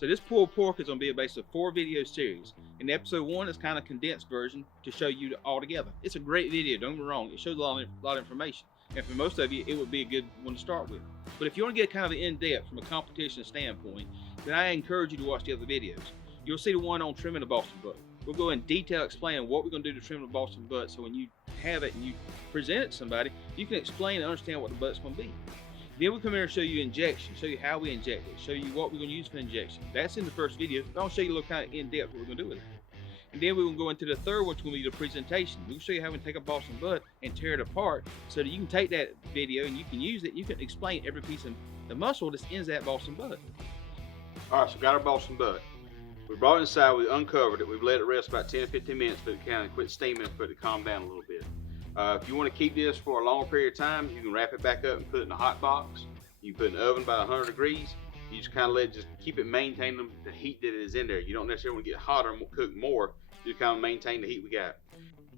So this pulled pork is going to be based on 4 video series. And episode 1 is kind of condensed version to show you all together. It's a great video, don't get me wrong. It shows a lot of information. And for most of you, it would be a good one to start with. But if you want to get kind of in-depth from a competition standpoint, then I encourage you to watch the other videos. You'll see the one on trimming the Boston butt. We'll go in detail explaining what we're going to do to trim the Boston butt, so when you have it and you present it to somebody, you can explain and understand what the butt's going to be. Then we'll come here and show you injection, show you how we inject it, show you what we're going to use for injection. That's in the first video, but I'll show you a little kind of in-depth what we're going to do with it. And then we're going to go into the third one, which is going to be the presentation. We'll show you how we take a Boston butt and tear it apart so that you can take that video and you can use it. You can explain every piece of the muscle that's in that Boston butt. All right, so we got our Boston butt. We brought it inside, we uncovered it, we've let it rest about 10 or 15 minutes for it to kind of quit steaming, for it to calm down a little bit. If you want to keep this for a longer period of time, you can wrap it back up and put it in a hot box. You can put it in the oven by 100 degrees. You just kind of let it, just keep it maintaining the heat that is in there. You don't necessarily want to get hotter and cook more. You kind of maintain the heat we got.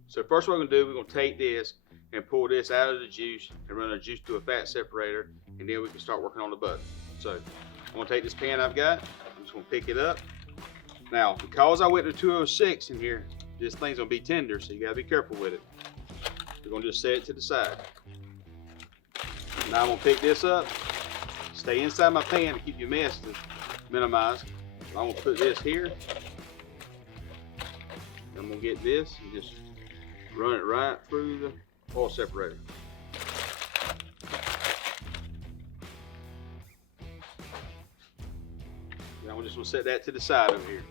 So first what we're going to do, we're going to take this and pull this out of the juice and run the juice through a fat separator, and then we can start working on the butter. So I'm going to take this pan I've got, I'm just going to pick it up. Now, because I went to 206 in here, this thing's going to be tender, so you got to be careful with it. We're going to just set it to the side. Now I'm going to pick this up, stay inside my pan to keep your mess to minimize. I'm going to put this here. I'm going to get this and just run it right through the oil separator. Now I'm just going to set that to the side over here.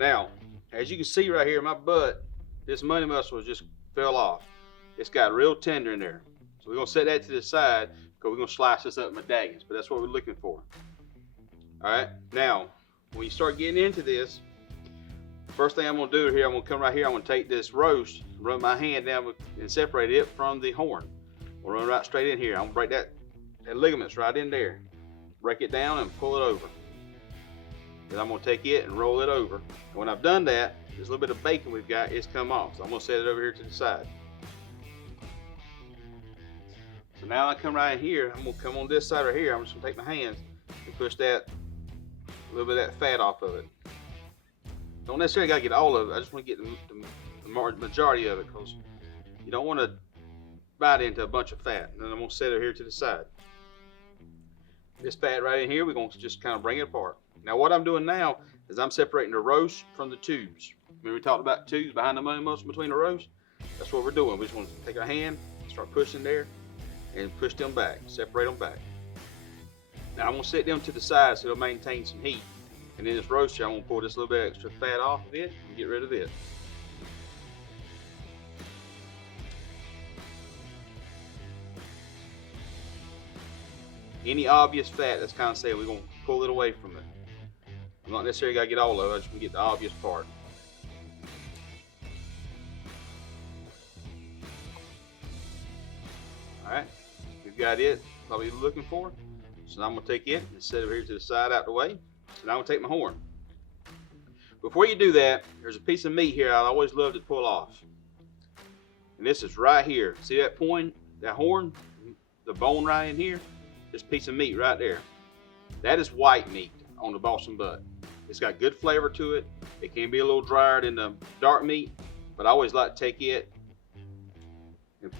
Now, as you can see right here, my butt, this money muscle just fell off. It's got real tender in there. So we're going to set that to the side because we're going to slice this up in medallions, but that's what we're looking for. All right, now, when you start getting into this, first thing I'm going to do here, I'm going to come right here, I'm going to take this roast, run my hand down and separate it from the horn. We'll run right straight in here. I'm going to break that ligaments right in there. Break it down and pull it over. Then I'm going to take it and roll it over. And when I've done that, this little bit of bacon we've got is come off. So I'm going to set it over here to the side. So now I come right in here, I'm going to come on this side right here. I'm just going to take my hands and push that, a little bit of that fat off of it. Don't necessarily got to get all of it. I just want to get the majority of it, because you don't want to bite into a bunch of fat. And then I'm going to set it here to the side. This fat right in here, we're going to just kind of bring it apart. Now what I'm doing now is I'm separating the roast from the tubes. Remember we talked about tubes behind the money muscle between the roast? That's what we're doing. We just want to take our hand, start pushing there, and push them back, separate them back. Now I'm going to set them to the side so they'll maintain some heat. And then this roast here, I'm going to pull this little bit extra fat off of it and get rid of it. Any obvious fat that's kind of saying we're going to pull it away from it. I'm not necessarily got to get all of it, I just want to get the obvious part. Alright, we've got it, probably you're looking for. So now I'm going to take it and set it over here to the side out the way. So now I'm going to take my horn. Before you do that, there's a piece of meat here I always love to pull off. And this is right here. See that point, that horn, the bone right in here? This piece of meat right there. That is white meat on the Boston butt. It's got good flavor to it. It can be a little drier than the dark meat, but I always like to take it and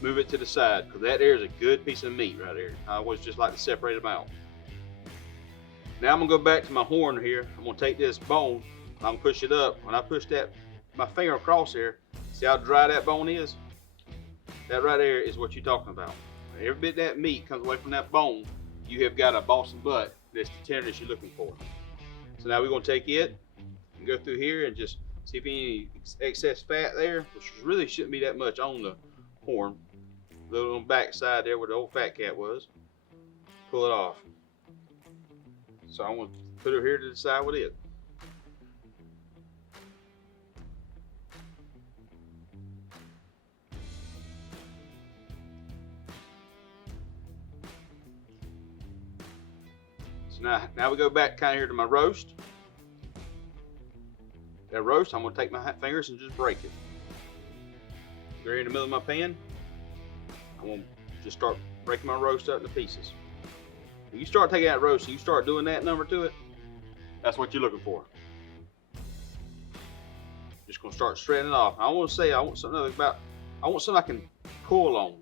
move it to the side, because that there is a good piece of meat right there. I always just like to separate them out. Now I'm gonna go back to my horn here. I'm gonna take this bone, I'm gonna push it up. When I push that, my finger across there, see how dry that bone is? That right there is what you're talking about. Every bit of that meat comes away from that bone, you have got a Boston butt that's the tenderness you're looking for. So now we're going to take it and go through here and just see if any excess fat there, which really shouldn't be that much on the horn. A little on the back side there where the old fat cat was. Pull it off. So I'm going to put it here to the side with it. So now we go back kind of here to my roast. That roast, I'm going to take my fingers and just break it. There in the middle of my pan, I'm going to just start breaking my roast up into pieces. When you start taking that roast and you start doing that number to it, that's what you're looking for. Just gonna start shredding it off. I want something I can pull on.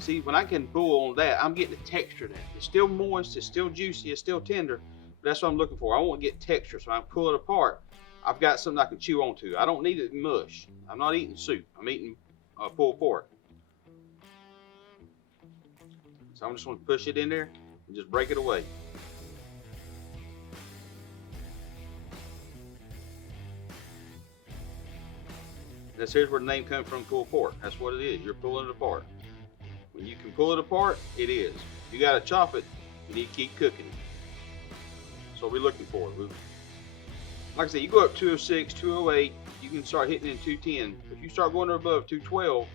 See, when I can pull on that, I'm getting the texture of that. It's still moist, it's still juicy, it's still tender, but that's what I'm looking for. I want to get texture, so I pull it apart. I've got something I can chew onto. I don't need it mush. I'm not eating soup. I'm eating pulled pork. So I'm just going to push it in there and just break it away. Here's where the name comes from, pulled pork. That's what it is. You're pulling it apart. When you can pull it apart, it is. You got to chop it. You need to keep cooking it. So we're looking for it. Like I said, you go up 206, 208, you can start hitting in 210. If you start going above 212,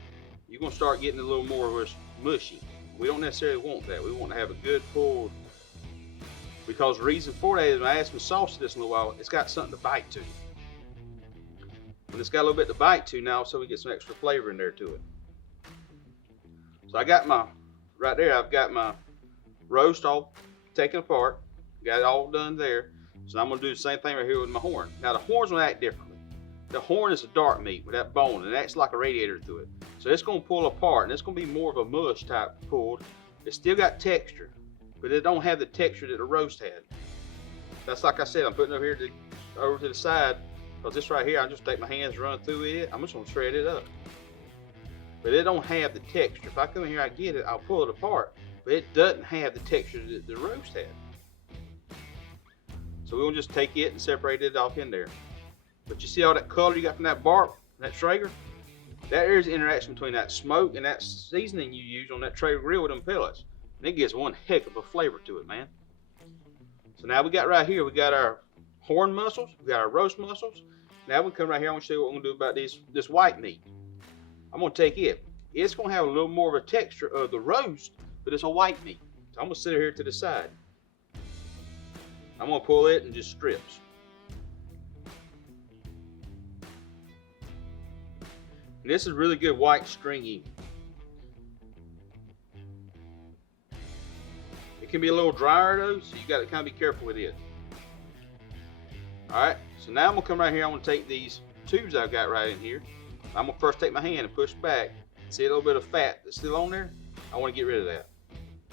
you're going to start getting a little more mushy. We don't necessarily want that. We want to have a good pulled, because the reason for that is when I add some sauce to this in a little while, it's got something to bite to. When it's got a little bit to bite to now, so we get some extra flavor in there to it. So I got right there, I've got my roast all taken apart. Got it all done there. So I'm going to do the same thing right here with my horn. Now the horn's going to act differently. The horn is a dark meat with that bone, and it acts like a radiator through it. So it's going to pull apart, and it's going to be more of a mush type pulled. It's still got texture, but it don't have the texture that the roast had. That's like I said, I'm putting it over to the side, because this right here, I just take my hands, run through it. I'm just going to shred it up. But it don't have the texture. If I come in here, I get it, I'll pull it apart, but it doesn't have the texture that the roast had. So we'll just take it and separate it off in there. But you see all that color you got from that bark, that Traeger? That is the interaction between that smoke and that seasoning you use on that Traeger grill with them pellets. And it gives one heck of a flavor to it, man. So now we got right here, we got our horn muscles, we got our roast muscles. Now we come right here, I want to show you what we're going to do about this white meat. I'm going to take it. It's going to have a little more of a texture of the roast, but it's a white meat. So I'm going to sit it here to the side. I'm going to pull it in just strips. And this is really good white stringy. It can be a little drier though, so you got to kind of be careful with it. Alright, so now I'm going to come right here. I'm going to take these tubes I've got right in here. I'm going to first take my hand and push back. See a little bit of fat that's still on there? I want to get rid of that.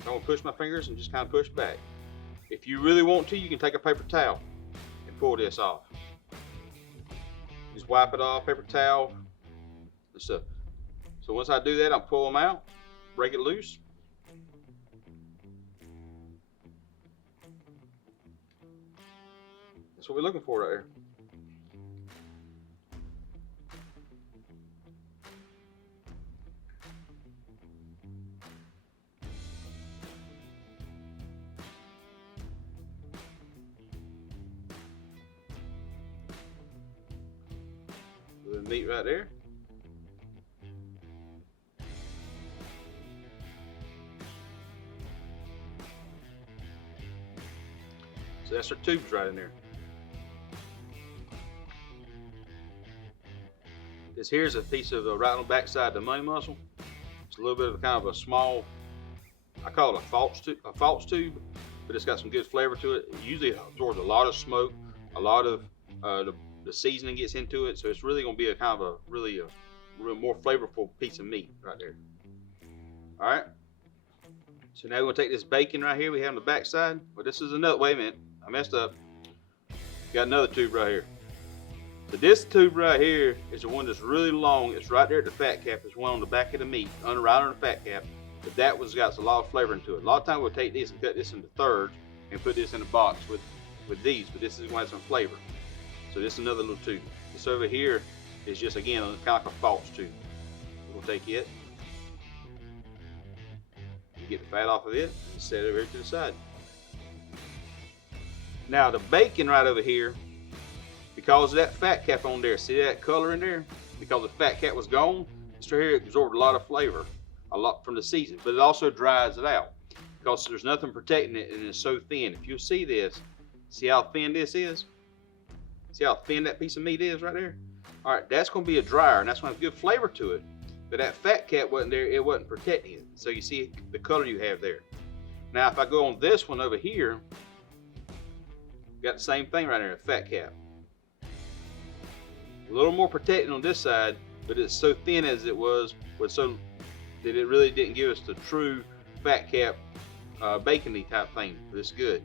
I'm going to push my fingers and just kind of push back. If you really want to, you can take a paper towel and pull this off. Just wipe it off, paper towel and stuff. So once I do that, I'll pull them out, break it loose. That's what we're looking for right there. The meat right there. So that's our tubes right in there. This here's a piece of right on the back side of the money muscle. It's a little bit of kind of a small, I call it a false tube, but it's got some good flavor to it. It usually absorbs a lot of smoke, a lot of the seasoning gets into it, so it's really going to be a kind of a real more flavorful piece of meat right there. All right. So now we're going to take this bacon right here we have on the back side. Well, this is another. Wait a minute, I messed up. Got another tube right here. So this tube right here is the one that's really long. It's right there at the fat cap. It's one on the back of the meat, right under the fat cap. But that one's got a lot of flavor into it. A lot of times we'll take this and cut this into thirds and put this in a box with these, but this is going to have some flavor. So this is another little tube. This over here is just, again, kind of like a false tube. We'll take it, and get the fat off of it, and set it over here to the side. Now the bacon right over here, because of that fat cap on there, see that color in there? Because the fat cap was gone, this right here absorbed a lot of flavor, a lot from the seasoning, but it also dries it out because there's nothing protecting it and it's so thin. If you'll see this, see how thin this is? See how thin that piece of meat is right there? All right, that's going to be a dryer, and that's going to have good flavor to it. But that fat cap wasn't there, it wasn't protecting it. So you see the color you have there. Now if I go on this one over here, got the same thing right there, a fat cap. A little more protected on this side, but it's so thin as it was so that it really didn't give us the true fat cap bacony type thing. But it's good.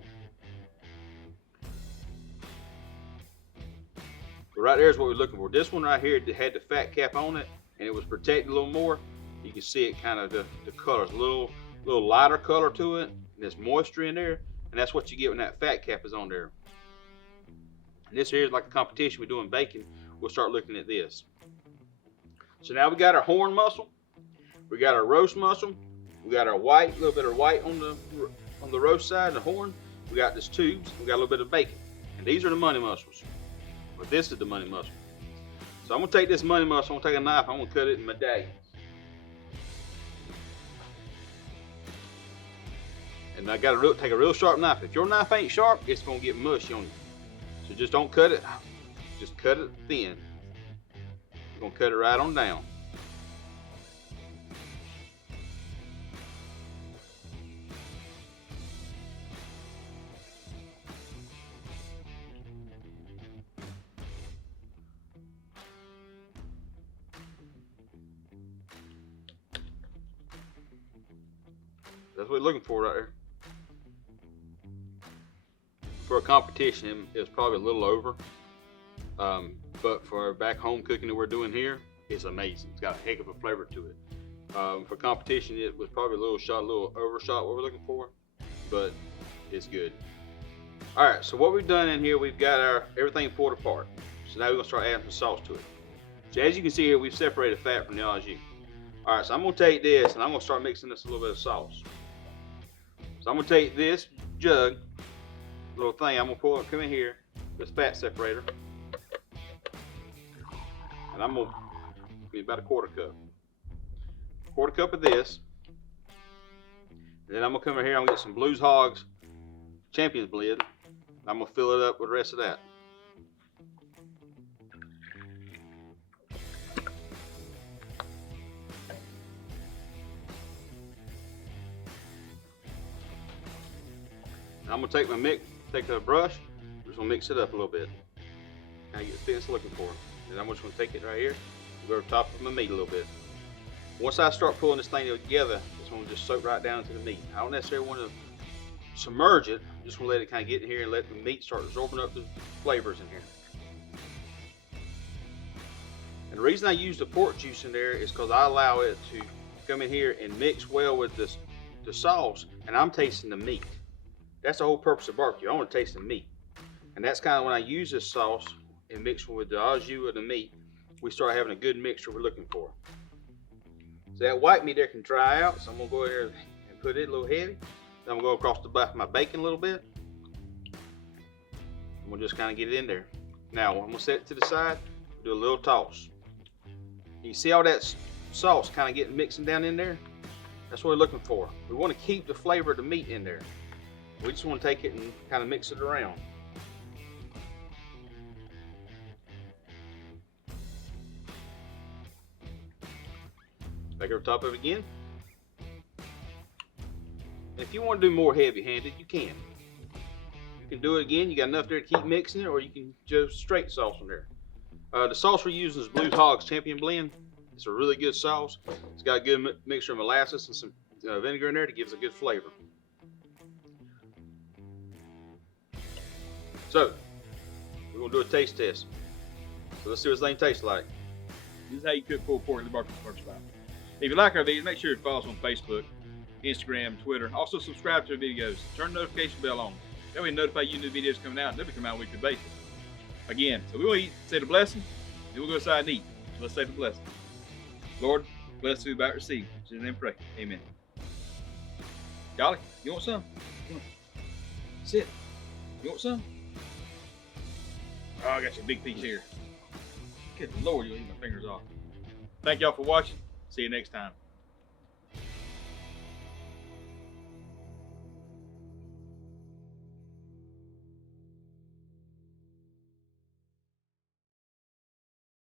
But right there is what we're looking for. This one right here had the fat cap on it, and it was protected a little more. You can see it kind of the colors, a little lighter color to it, and there's moisture in there, and that's what you get when that fat cap is on there. And this here is like a competition we're doing bacon. We'll start looking at this. So now we got our horn muscle, we got our roast muscle, we got our white, a little bit of white on the roast side, the horn. We got this tubes, we got a little bit of bacon, and these are the money muscles. But this is the money muscle. So I'm gonna take this money muscle, I'm gonna take a knife, I'm gonna cut it in medallions. And I gotta take a real sharp knife. If your knife ain't sharp, it's gonna get mushy on you. So just don't cut it, just cut it thin. You're gonna cut it right on down. That's what we're looking for right there. For a competition, it's probably a little over. But for back home cooking that we're doing here, it's amazing. It's got a heck of a flavor to it. For competition, it was probably a little overshot what we're looking for, but it's good. All right, so what we've done in here, we've got our everything pulled apart. So now we're gonna start adding some sauce to it. So as you can see here, we've separated fat from the au jus. All right, so I'm gonna take this and I'm gonna start mixing this a little bit of sauce. So I'm gonna take this jug, little thing, I'm gonna pull it, come in here, this fat separator, and I'm gonna get about a quarter cup of this, and then I'm gonna come in here, I'm gonna get some Blues Hogs Champions blend, I'm gonna fill it up with the rest of that. And I'm gonna take a brush, I'm just gonna mix it up a little bit. Kind of get the thickness I'm looking for. And I'm just gonna take it right here, go over top of my meat a little bit. Once I start pulling this thing together, it's gonna just soak right down into the meat. I don't necessarily want to submerge it, I'm just gonna let it kind of get in here and let the meat start absorbing up the flavors in here. And the reason I use the pork juice in there is because I allow it to come in here and mix well with the sauce, and I'm tasting the meat. That's the whole purpose of barbecue. I want to taste the meat. And that's kind of when I use this sauce and mix with the au jus of the meat, we start having a good mixture we're looking for. So that white meat there can dry out, so I'm going to go in there and put it a little heavy. Then I'm going to go across the back of my bacon a little bit. I'm going to just kind of get it in there. Now I'm going to set it to the side, do a little toss. You see all that sauce kind of getting mixing down in there? That's what we're looking for. We want to keep the flavor of the meat in there. We just want to take it and kind of mix it around. Back over top of it again. And if you want to do more heavy-handed, you can. You can do it again. You got enough there to keep mixing it, or you can just straight sauce from there. The sauce we're using is Blues Hogs Champion Blend. It's a really good sauce. It's got a good mixture of molasses and some vinegar in there that gives a good flavor. So, we're going to do a taste test. So let's see what this thing tastes like. This is how you cook pulled pork in the barbecue style. If you like our videos, make sure you follow us on Facebook, Instagram, Twitter. Also subscribe to our videos. Turn the notification bell on. That way we notify you new videos coming out, and they'll be coming out on a weekly basis. Again, so we will eat, say the blessing, then we'll go outside and eat. So let's say the blessing. Lord, bless who about receive. In Jesus' name pray. Amen. Golly, you want some? Come on. Sit. You want some? Oh, I got you a big piece here. Good Lord, you'll eat my fingers off. Thank y'all for watching. See you next time.